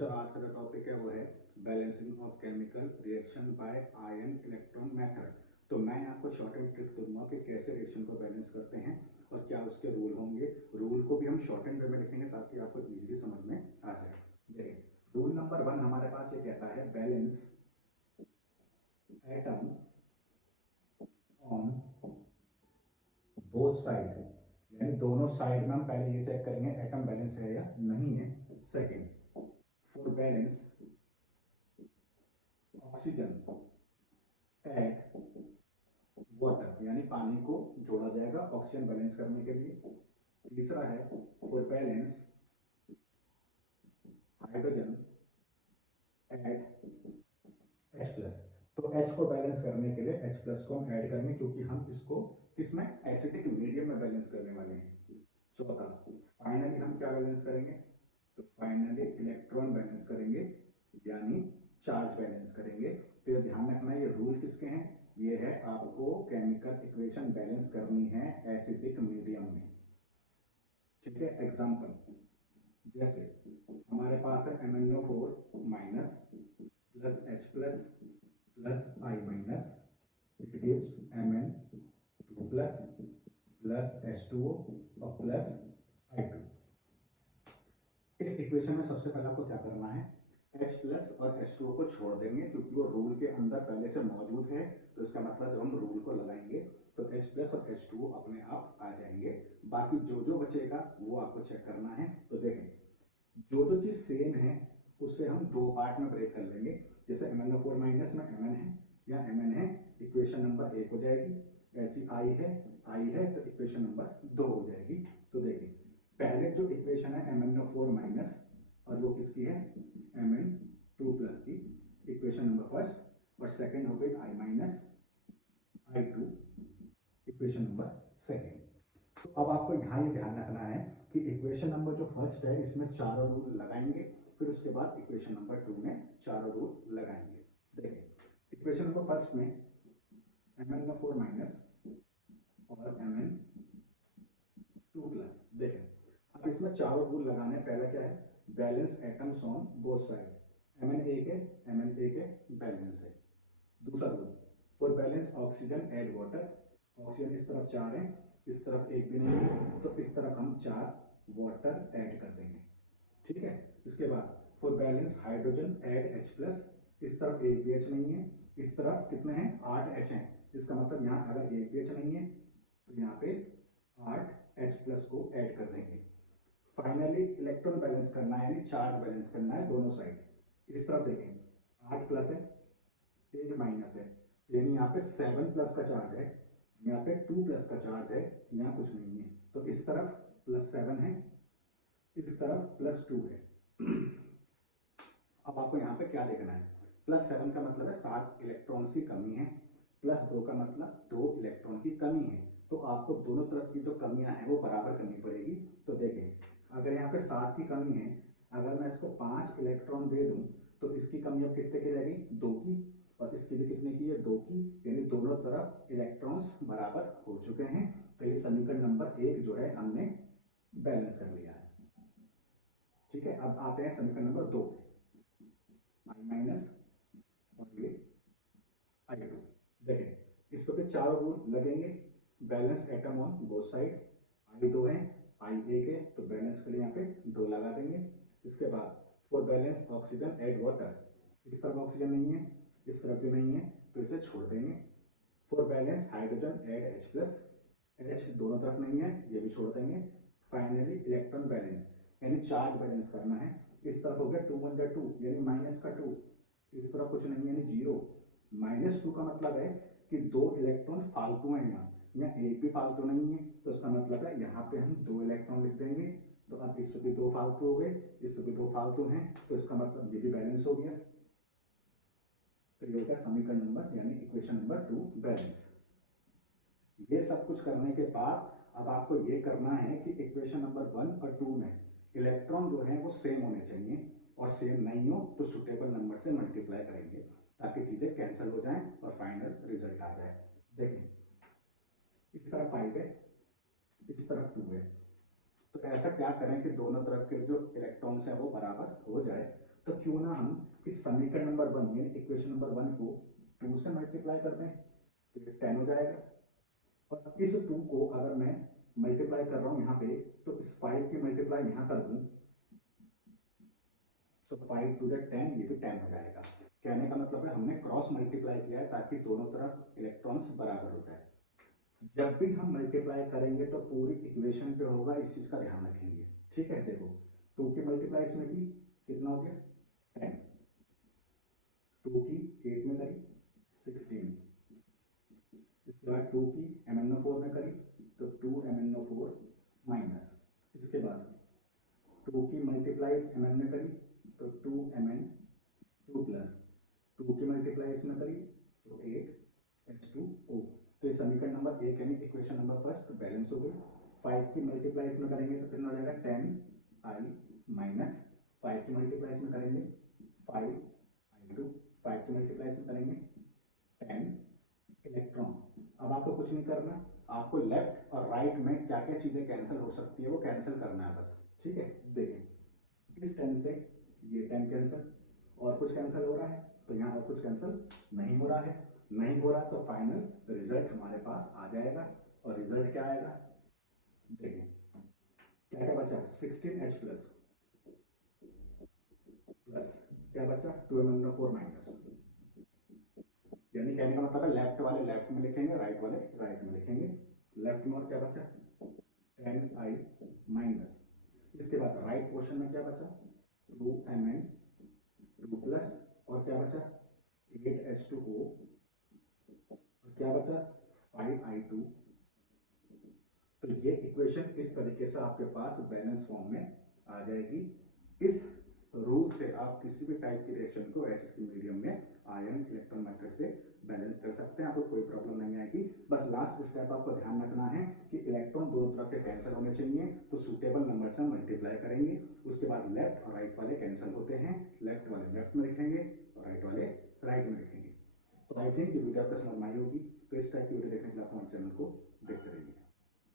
बच्चों आज का जो टॉपिक है वो है balancing of chemical reaction by ion electron method. तो मैं आपको शॉर्ट एंड ट्रिक दूंगा कि कैसे रिएक्शन को बैलेंस करते हैं और क्या उसके रूल होंगे। रूल को भी हम शॉर्ट एंड वे में लिखेंगे ताकि आपको इजीली समझ में आ जाए। देखिए, रूल नंबर 1 हमारे पास ये कहता है balance atom on both side, यानी दोनों साइड में हम पहले ये चेक करेंगे एटम बैलेंस है या नहीं है। Second, for balance oxygen add water, यानी पानी को जोड़ा जाएगा ऑक्सीजन बैलेंस करने के लिए। तीसरा है for balance hydrogen add H plus. तो H को बैलेंस करने के लिए H प्लस को हम ऐड करेंगे क्योंकि हम इसको किसमें एसिडिक मीडियम में बैलेंस करने वाले हैं। चौथा, फाइनली हम क्या बैलेंस करेंगे, तो फाइनली इलेक्ट्रॉन बैलेंस करेंगे यानी चार्ज बैलेंस करेंगे। तो ये ध्यान रखना है ये रूल किसके हैं, ये है आपको केमिकल इक्वेशन बैलेंस करनी है एसिडिक मीडियम में। ठीक है, एग्जांपल जैसे हमारे पास है MnO4 minus plus H plus plus I minus, it gives Mn2 plus plus H2O और प्लस I2। इस इक्वेशन में सबसे पहले आपको क्या करना है, H प्लस और H2O को छोड़ देंगे क्योंकि वो रूल के अंदर पहले से मौजूद है। तो इसका मतलब जब हम रूल को लगाएंगे तो H प्लस और H2O अपने आप आ जाएंगे। बाकी जो जो बचेगा वो आपको चेक करना है। तो देखें, जो जो चीज़ सेम है उससे हम दो पार्ट में ब्रेक कर लेंगे। जैसे MnO4 माइनस में Mn है या Mn है, इक्वेशन नंबर 1 हो जाएगी। ऐसी I है तो इक्वेशन नंबर 2 हो जाएगी। तो देखिए, पहले जो इक्वेशन है MnO4 माइनस और वो किसकी है, Mn2 प्लस की, इक्वेशन नंबर फर्स्ट, और सेकंड हो गई I minus I2, equation number second. तो अब आपको यहाँ ये ध्यान रखना है कि इक्वेशन नंबर जो फर्स्ट है इसमें चारों रूल लगाएंगे, फिर उसके बाद इक्वेशन नंबर 2 में चारों रूल लगाएंगे। देखिए, इक्वेशन नंबर फर्स्ट में MnO4 माइनस और Mn2 प्लस। देखें, अब इसमें चारों रूल लगाने, पहला क्या है, balance atoms on both side. Mn एक है, Mn एक है, बैलेंस है। दूसरा rule for balance oxygen add water, oxygen इस तरफ 4 है, इस तरफ एक भी नहीं है, तो इस तरफ हम 4 वाटर ऐड कर देंगे। ठीक है, इसके बाद for balance hydrogen add H plus, इस तरफ एक भी H नहीं है, इस तरफ कितने हैं, 8 H हैं। इसका मतलब यहाँ अगर एक भी H नहीं है तो यहाँ पे 8 H प्लस को ऐड कर देंगे। फाइनली इलेक्ट्रॉन बैलेंस करना है यानी चार्ज बैलेंस करना है दोनों साइड। इस तरफ देखें 8 प्लस है, 1 माइनस है, यानी यहाँ पे 7 प्लस का चार्ज है, यहाँ पे 2 प्लस का चार्ज है, यहाँ कुछ नहीं है। तो इस तरफ +7 है, इस तरफ +2 है। अब आपको यहाँ पे क्या देखना है, +7 का मतलब है 7 इलेक्ट्रॉन्स की कमी है, +2 का मतलब 2 इलेक्ट्रॉन की कमी है। तो आपको दोनों तरफ की जो कमियां हैं वो बराबर करनी पड़ेगी। तो देखें, अगर यहाँ पे 7 की कमी है, अगर मैं इसको 5 इलेक्ट्रॉन दे दूं तो इसकी कमी अब कितने की रहेगी, 2 की, और इसकी भी कितने की है, 2 की, यानी दोनों तरफ इलेक्ट्रॉन्स बराबर हो चुके हैं। तो ये समीकरण नंबर 1 जो है हमने बैलेंस कर लिया है। ठीक है, अब आते हैं समीकरण नंबर 2, I माइनस और ये I2। देखें, इस पर चारों रूल लगेंगे, balance atom on both side. I2 है, I एक है, तो बैलेंस के लिए यहाँ पे 2 लगा देंगे। इसके बाद for balance oxygen add water, इस तरफ ऑक्सीजन नहीं है, इस तरफ भी नहीं है, तो इसे छोड़ देंगे। For balance hydrogen add H plus, H दोनों तरफ नहीं है, ये भी छोड़ देंगे। फाइनली इलेक्ट्रॉन बैलेंस यानी चार्ज बैलेंस करना है। इस तरफ हो गया 2 1 2 यानी -2, इस तरफ कुछ नहीं है यानी 0। -2 का मतलब है कि 2 इलेक्ट्रॉन फालतू हैं, यहाँ एक भी फालतू नहीं है, तो इसका मतलब है यहाँ पे हम 2 इलेक्ट्रॉन लिख देंगे। तो अब इस भी 2 फालतू हो गए, इस भी 2 फालतू हैं, तो इसका मतलब ये भी बैलेंस हो गया। तो ये हो गया समीकरण नंबर यानी इक्वेशन नंबर 2 बैलेंस। ये सब कुछ करने के बाद अब आपको ये करना है कि इक्वेशन नंबर 1 और 2 में इलेक्ट्रॉन जो है वो सेम होने चाहिए, और सेम नहीं हो तो सुटेबल नंबर से मल्टीप्लाई करेंगे ताकि चीजें कैंसिल हो जाएं और फाइनल रिजल्ट आ जाए। देखें, इस तरफ 5 है, इस तरफ 2 है, तो ऐसा क्या करें कि दोनों तरफ के जो इलेक्ट्रॉन्स हैं वो बराबर हो जाए। तो क्यों ना हम इस समीकरण नंबर 1 यानी इक्वेशन नंबर 1 को 2 से मल्टीप्लाई कर दें, तो ये 10 हो जाएगा। और इस 2 को अगर मैं मल्टीप्लाई कर रहा हूँ यहाँ पे, तो इस 5 की मल्टीप्लाई यहाँ कर दूँ तो 5 टू द 10, ये भी 10 हो जाएगा। कहने का मतलब है हमने क्रॉस मल्टीप्लाई किया है ताकि दोनों तरफ इलेक्ट्रॉन्स बराबर हो जाए। जब भी हम मल्टीप्लाई करेंगे तो पूरी इक्वेशन पे होगा, इस चीज का ध्यान रखेंगे। ठीक है, देखो 2 की मल्टीप्लाई इसमें की, कितना हो गया 10, 2 की 8 में करी 16, इसके बाद 2 की MnO4 में करी तो 2MnO4 माइनस, इसके बाद 2 की मल्टीप्लाई Mn में करी तो 2Mn2 प्लस 2 की मल्टीप्लाई इसमें करी तो 8H2O। तो ये समीकरण नंबर 1 यानी इक्वेशन नंबर फर्स्ट बैलेंस हो गई। 5 की मल्टीप्लाई इसमें करेंगे तो कितना हो जाएगा 10I माइनस 5 की मल्टीप्लाई इसमें करेंगे 5I2, 5 की मल्टीप्लाई इसमें करेंगे 10 इलेक्ट्रॉन। अब आपको कुछ नहीं करना, आपको लेफ्ट और राइट में क्या क्या चीजें कैंसिल हो सकती है वो कैंसिल करना है बस। ठीक है, देखें इस 10 से ये 10 कैंसिल, और कुछ कैंसिल हो रहा है तो यहाँ और कुछ कैंसिल नहीं हो रहा है। नहीं हो रहा तो फाइनल रिजल्ट हमारे पास आ जाएगा। और रिजल्ट क्या आएगा, देखें क्या क्या बचा 16H प्लस प्लस क्या बचा 2MnO4 माइनस, यानी कहने का मतलब है लेफ्ट वाले लेफ्ट में लिखेंगे, राइट वाले राइट में लिखेंगे। लेफ्ट में और क्या बचा 10I माइनस, इसके बाद राइट पोर्शन में क्या बचा 2Mn2 प्लस और क्या बचा 8H2O और क्या बचा 5I2। तो ये इक्वेशन इस तरीके से आपके पास बैलेंस फॉर्म में आ जाएगी। इस रूल से आप किसी भी टाइप की रिएक्शन को एसिड के मीडियम में आयन इलेक्ट्रॉन मेथड से बैलेंस कर सकते हैं, आपको कोई प्रॉब्लम नहीं आएगी। बस लास्ट स्टेप आपको ध्यान रखना है कि इलेक्ट्रॉन दोनों तरफ से कैंसिल होने चाहिए, तो सुटेबल नंबर से मल्टीप्लाई करेंगे। उसके बाद लेफ्ट और राइट वाले कैंसिल होते हैं, लेफ्ट वाले लेफ्ट में लिखेंगे और राइट वाले राइट में लिखेंगे। तो आई थिंक ये वीडियो आपको समझ में आई होगी। तो इस टाइप की वीडियो देखने के लिए आप हमारे चैनल को देखते रहिए।